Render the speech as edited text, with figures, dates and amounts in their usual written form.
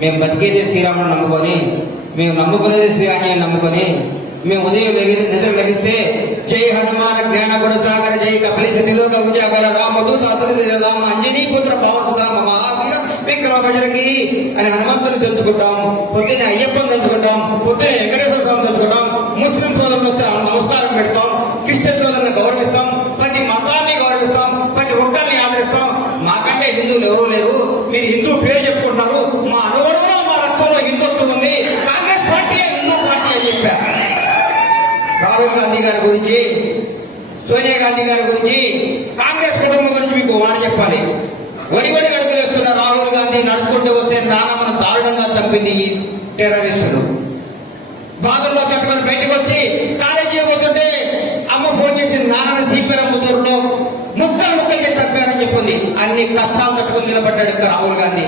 మేము బతికేదే శ్రీరాముని నమ్ముకొని, మేము నమ్ముకునేది శ్రీ ఆంజనేయుని నమ్ముకొని, మేము ఉదయం నిద్ర లగిస్తే జై హనుమాన జ్ఞాన గుణసాగర జై కపిలి తిలోక ఉజాగర రామదూత రామ అంజనీ పుత్ర పవన మహావీర విక్రమ భజనకి అని హనుమంతుని తెలుసుకుంటాం. పొద్దున్న అయ్యప్పని తెలుసుకుంటాం, పొద్దున్న వెంకటేశ్వర స్వామి తెలుసుకుంటాం. ముస్లిం సోదరులు వస్తే నమస్కారం పెడతాం, క్రిస్టియన్ సోదరులను గౌరవిస్తాం, ప్రతి మతాన్ని గౌరవిస్తాం, ప్రతి ఒక్కరిని ఆదరిస్తాం. మాకంటే హిందువులు ఎవరూ లేరు, మీరు హిందూ పేరు చెప్పుకుంటున్నారు, మా అనుగుణంలో మా రక్తంలో హిందుత్వం ఉంది, కాంగ్రెస్ పార్టీ హిందూ పార్టీ అని చెప్పారు. రాహుల్ గాంధీ గారి గురించి, సోనియా గాంధీ గారి గురించి, కాంగ్రెస్ కుటుంబం గురించి మీకు మాట చెప్పాలి. వడి అడుగులు వేస్తున్న రాహుల్ గాంధీ నడుచుకుంటూ వస్తే నానమ్మను దారుణంగా చంపింది ఈ టెర్రరిస్టులు. బాధల్లో తట్టుకొని బయటకు వచ్చి కాలేజీ పోతుంటే అమ్మ ఫోన్ చేసి నాన్న సిపిఎం ముద్దరులో ముక్కలు ముక్కలకి చంపారని చెప్పింది. అన్ని కష్టాలు తట్టుకొని నిలబడ్డాడు రాహుల్ గాంధీ.